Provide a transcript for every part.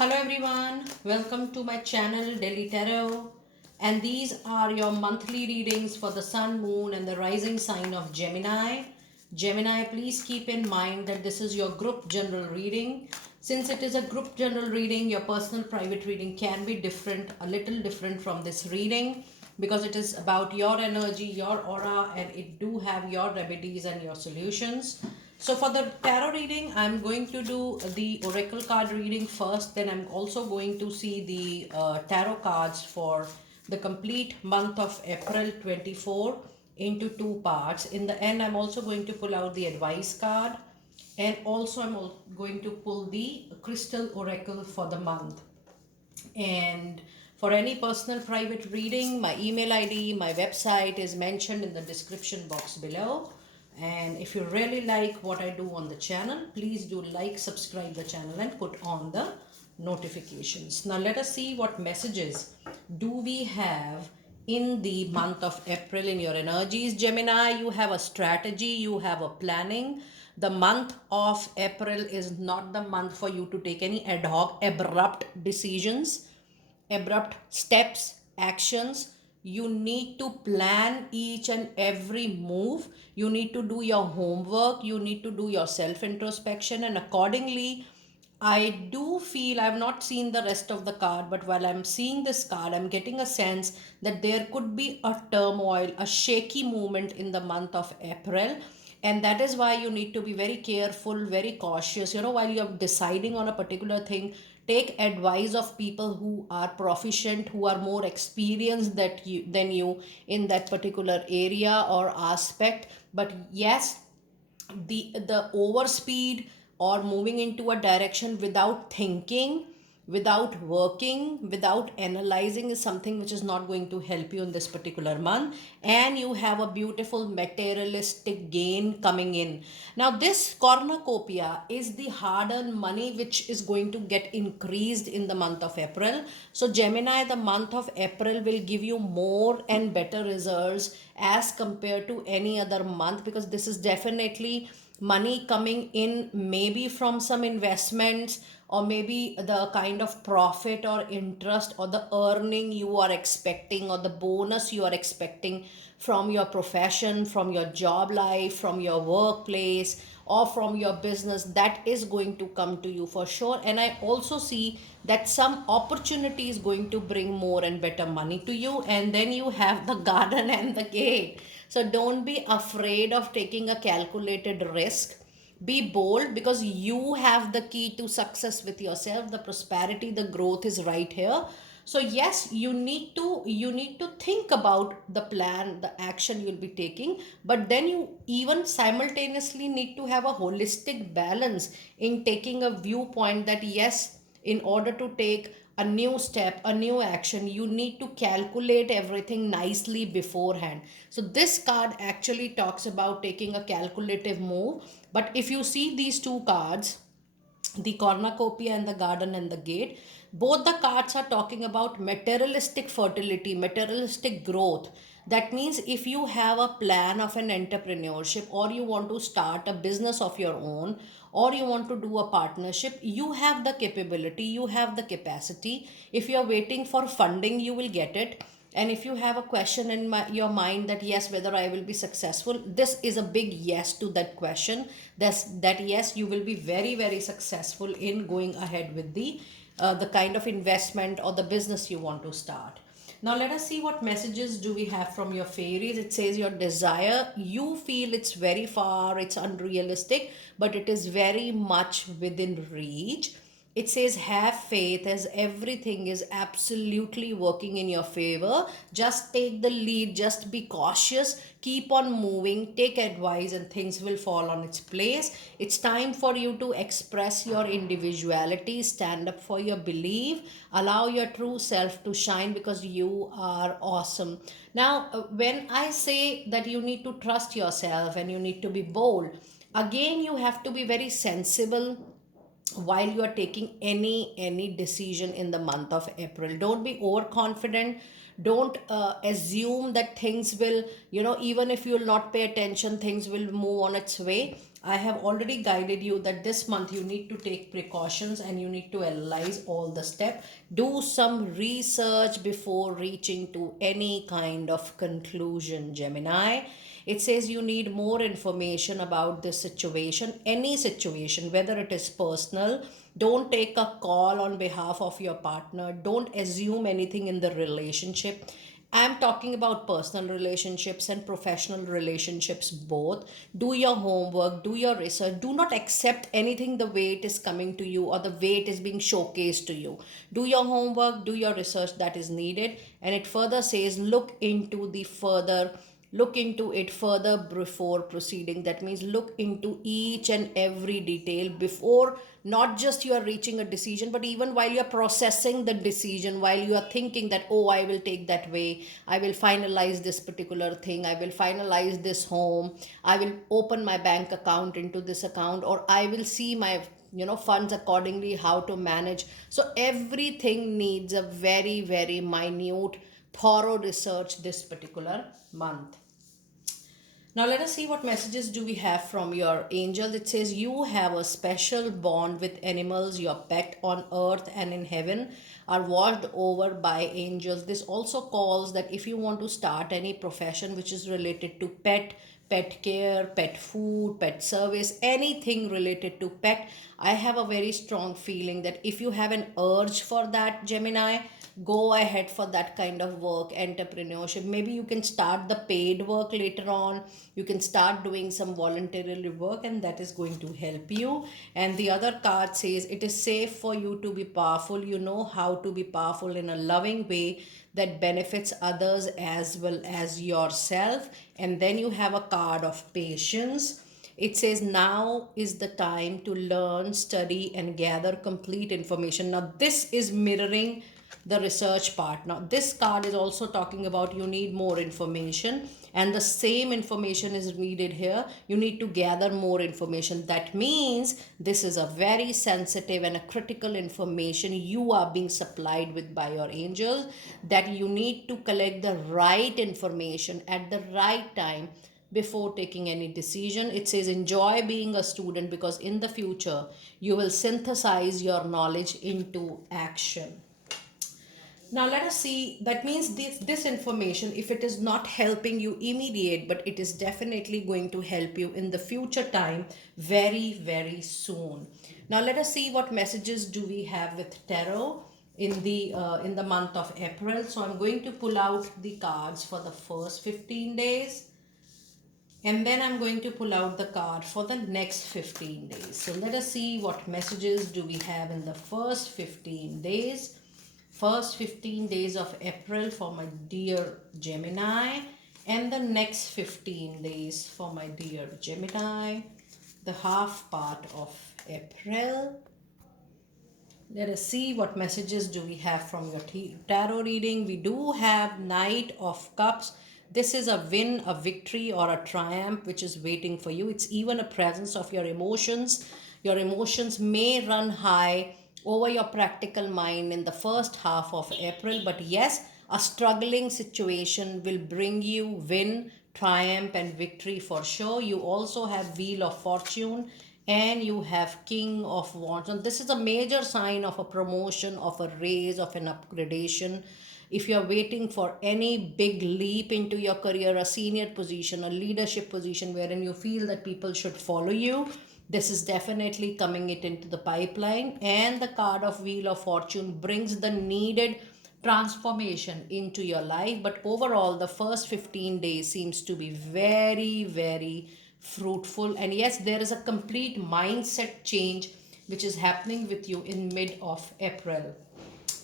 Hello everyone, welcome to my channel Daily Tarot, and these are your monthly readings for the sun, moon and the rising sign of Gemini. Gemini, please keep in mind that this is your group general reading. Since it is a group general reading, your personal private reading can be different, a little different from this reading, because it is about your energy, your aura, and it do have your remedies and your solutions. So for the tarot reading, I'm going to do the oracle card reading first. Then I'm also going to see the tarot cards for the complete month of April 24 into two parts. In the end, I'm also going to pull out the advice card, and also I'm going to pull the crystal oracle for the month. And for any personal private reading, my email ID, my website is mentioned in the description box below. And if you really like what I do on the channel, please do like, subscribe the channel and put on the notifications. Now let us see what messages do we have in the month of April in your energies. Gemini, you have a strategy, you have a planning. The month of April is not the month for you to take any ad hoc, abrupt decisions, abrupt steps, actions. You need to plan each and every move. You need to do your homework. You need to do your self introspection, and accordingly, I do feel I've not seen the rest of the card, but while I'm seeing this card, I'm getting a sense that there could be a turmoil, a shaky movement in the month of April. And that is why you need to be very careful, very cautious. While you're deciding on a particular thing, take advice of people who are proficient, who are more experienced than you in that particular area or aspect. But yes, the overspeed or moving into a direction without thinking, without working, without analyzing is something which is not going to help you in this particular month. And you have a beautiful materialistic gain coming in. Now this cornucopia is the hard earned money which is going to get increased in the month of April. So Gemini, the month of April will give you more and better results as compared to any other month, because this is definitely money coming in, maybe from some investments, or maybe the kind of profit or interest or the earning you are expecting, or the bonus you are expecting from your profession, from your job life, from your workplace, or from your business. That is going to come to you for sure. And I also see that some opportunity is going to bring more and better money to you. And then you have the garden and the gate. So don't be afraid of taking a calculated risk. Be bold, because you have the key to success with yourself. The prosperity, the growth is right here. So yes, you need to think about the plan, the action you'll be taking, but then you even simultaneously need to have a holistic balance in taking a viewpoint that yes, in order to take a new step, a new action, you need to calculate everything nicely beforehand. So this card actually talks about taking a calculative move. But if you see these two cards, the cornucopia and the garden and the gate, both the cards are talking about materialistic fertility, materialistic growth. That means if you have a plan of an entrepreneurship, or you want to start a business of your own, or you want to do a partnership, you have the capability, you have the capacity. If you are waiting for funding, you will get it. And if you have a question in your mind that yes, whether I will be successful, this is a big yes to that question. That yes, you will be very very successful in going ahead with the kind of investment or the business you want to start. Now let us see what messages do we have from your fairies. It says your desire, you feel it's very far, it's unrealistic, but it is very much within reach. It says have faith, as everything is absolutely working in your favor. Just take the lead, just be cautious, keep on moving, take advice, and things will fall on its place. It's time for you to express your individuality, stand up for your belief, allow your true self to shine, because you are awesome. Now when I say that you need to trust yourself and you need to be bold, again you have to be very sensible while you are taking any decision in the month of April. Don't be overconfident. Don't assume that things will, even if you'll not pay attention, things will move on its way. I have already guided you that this month you need to take precautions and you need to analyze all the steps. Do some research before reaching to any kind of conclusion, Gemini. It says you need more information about this situation, any situation, whether it is personal. Don't take a call on behalf of your partner. Don't assume anything in the relationship. I'm talking about personal relationships and professional relationships both. Do your homework, do your research. Do not accept anything the way it is coming to you or the way it is being showcased to you. Do your homework, do your research that is needed. And it further says look into it further before proceeding. That means look into each and every detail before, not just you are reaching a decision, but even while you are processing the decision, while you are thinking that, oh, I will take that way, I will finalize this particular thing, I will finalize this home, I will open my bank account into this account, or I will see my funds accordingly, how to manage. So everything needs a very, very minute, thorough research this particular month. Now let us see what messages do we have from your angel. It says you have a special bond with animals. Your pet on earth and in heaven are watched over by angels. This also calls that if you want to start any profession which is related to pet care, pet food, pet service, anything related to pet, I have a very strong feeling that if you have an urge for that, Gemini, go ahead for that kind of work, entrepreneurship. Maybe you can start the paid work later on. You can start doing some voluntarily work, and that is going to help you. And the other card says it is safe for you to be powerful. You know how to be powerful in a loving way that benefits others as well as yourself. And then you have a card of patience. It says now is the time to learn, study, and gather complete information. Now, this is mirroring the research part. Now, this card is also talking about you need more information, and the same information is needed here. You need to gather more information. That means this is a very sensitive and a critical information you are being supplied with by your angels, that you need to collect the right information at the right time before taking any decision. It says enjoy being a student because in the future you will synthesize your knowledge into action. Now let us see, that means this information, if it is not helping you immediate, but it is definitely going to help you in the future time very, very soon. Now let us see what messages do we have with tarot in the month of April. So I'm going to pull out the cards for the first 15 days, and then I'm going to pull out the card for the next 15 days. So let us see what messages do we have in the first 15 days. First 15 days of April for my dear Gemini, and the next 15 days for my dear Gemini, the half part of April. Let us see what messages do we have from your tarot reading. We do have Knight of Cups. This is a win, a victory, or a triumph which is waiting for you. It's even a presence of your emotions. Your emotions may run high over your practical mind in the first half of April, but yes, a struggling situation will bring you win, triumph, and victory for sure. You also have Wheel of Fortune and you have King of Wands. And this is a major sign of a promotion, of a raise, of an upgradation. If you are waiting for any big leap into your career, a senior position, a leadership position wherein you feel that people should follow you, this is definitely coming it into the pipeline. And the card of Wheel of Fortune brings the needed transformation into your life. But overall, the first 15 days seems to be very, very fruitful. And yes, there is a complete mindset change which is happening with you in mid of April.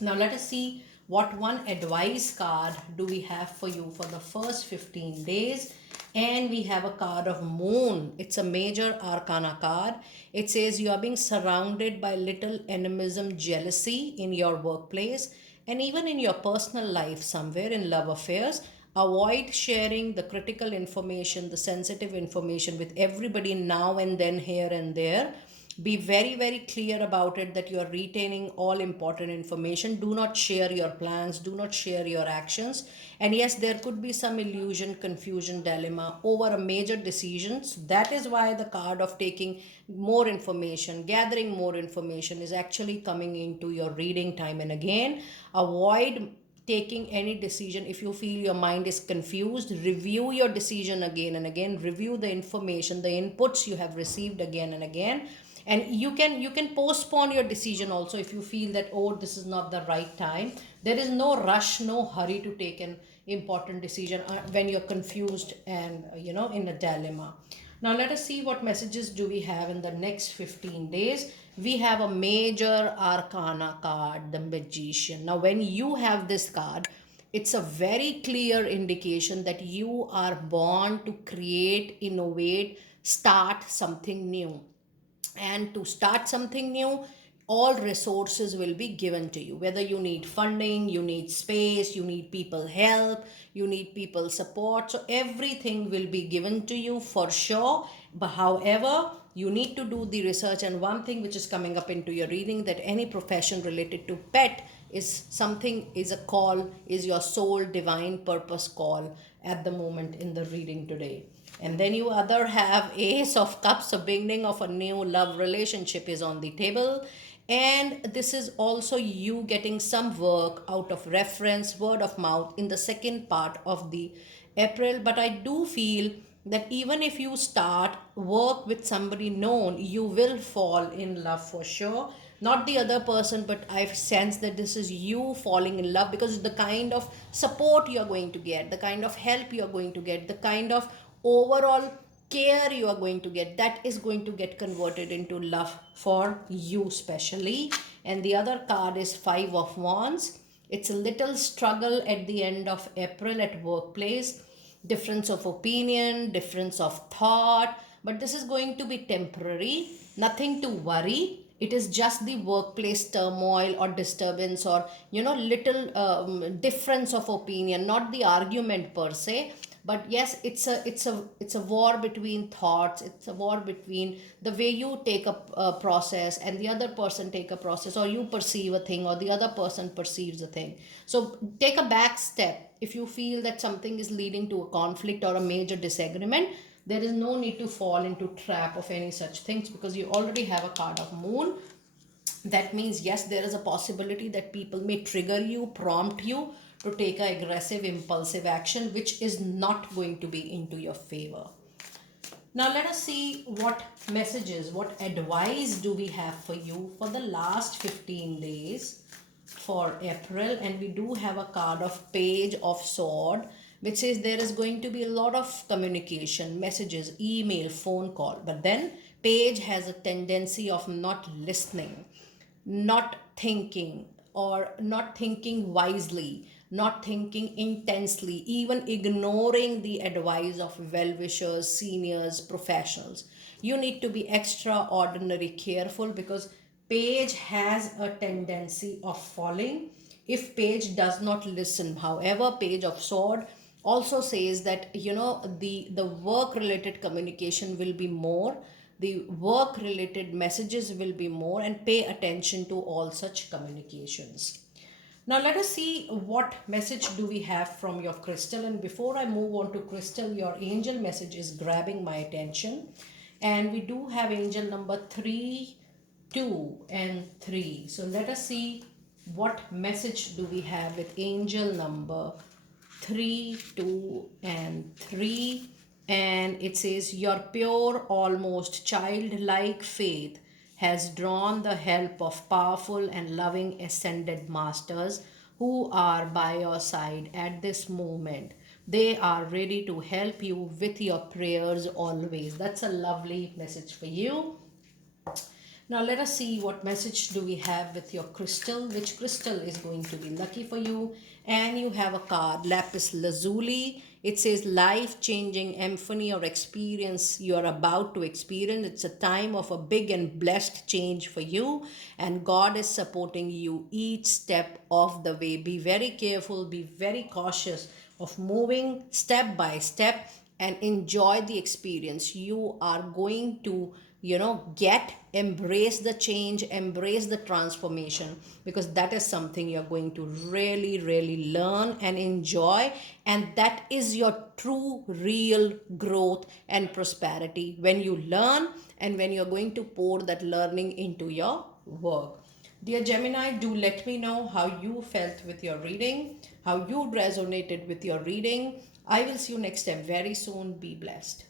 Now let us see what one advice card do we have for you for the first 15 days. And we have a card of Moon. It's a major arcana card. It says you are being surrounded by little animism, jealousy in your workplace and even in your personal life, somewhere in love affairs. Avoid sharing the critical information, the sensitive information with everybody now and then, here and there. Be very, very clear about it that you are retaining all important information. Do not share your plans, do not share your actions. And yes, there could be some illusion, confusion, dilemma over a major decisions. That is why the card of taking more information, gathering more information is actually coming into your reading time and again. Avoid taking any decision if you feel your mind is confused. Review your decision again and again, review the information, the inputs you have received again and again. And you can postpone your decision also if you feel that, oh, this is not the right time. There is no rush, no hurry to take an important decision when you're confused and in a dilemma. Now let us see what messages do we have in the next 15 days. We have a major arcana card, the magician. Now when you have this card, it's a very clear indication that you are born to create, innovate, start something new. And to start something new, all resources will be given to you. Whether you need funding, you need space, you need people help, you need people support, so everything will be given to you for sure. But however, you need to do the research. And one thing which is coming up into your reading, that any profession related to pet is something, is a call, is your soul divine purpose call at the moment in the reading today. And then you other have Ace of Cups, a beginning of a new love relationship is on the table. And this is also you getting some work out of reference, word of mouth in the second part of the April. But I do feel that even if you start work with somebody known, you will fall in love for sure. Not the other person, but I've sensed that this is you falling in love, because the kind of support you're going to get, the kind of help you're going to get, the kind of overall care you are going to get, that is going to get converted into love for you specially. And the other card is Five of Wands. It's a little struggle at the end of April at workplace, difference of opinion, difference of thought, but this is going to be temporary. Nothing to worry. It is just the workplace turmoil or disturbance, or little difference of opinion, not the argument per se. But yes, it's a war between thoughts. It's a war between the way you take a process and the other person take a process, or you perceive a thing or the other person perceives a thing. So take a back step if you feel that something is leading to a conflict or a major disagreement. There is no need to fall into trap of any such things, because you already have a card of moon. That means yes, there is a possibility that people may trigger you, prompt you to take a aggressive impulsive action, which is not going to be into your favor. Now let us see what messages, what advice do we have for you for the last 15 days for April. And we do have a card of Page of Sword, which says there is going to be a lot of communication, messages, email, phone call. But then Page has a tendency of not listening, not thinking, or not thinking wisely, not thinking intensely, even ignoring the advice of well wishers, seniors, professionals. You need to be extraordinary careful, because Page has a tendency of falling if Page does not listen. However, Page of Sword also says that the work related communication will be more, the work related messages will be more, and pay attention to all such communications. Now let us see what message do we have from your crystal. And before I move on to crystal, your angel message is grabbing my attention. And we do have angel number 3, 2 and 3. So let us see what message do we have with angel number 3, 2 and 3. And it says, your pure, almost childlike faith has drawn the help of powerful and loving ascended masters who are by your side at this moment. They are ready to help you with your prayers always. That's a lovely message for you. Now let us see what message do we have with your crystal. Which crystal is going to be lucky for you? And you have a card, Lapis Lazuli. It says life-changing epiphany or experience you are about to experience. It's a time of a big and blessed change for you, and God is supporting you each step of the way. Be very careful, be very cautious of moving step by step, and enjoy the experience. You are going to embrace the change, embrace the transformation, because that is something you're going to really, really learn and enjoy. And that is your true, real growth and prosperity, when you learn and when you're going to pour that learning into your work. Dear Gemini, do let me know how you felt with your reading, how you resonated with your reading. I will see you next time very soon. Be blessed.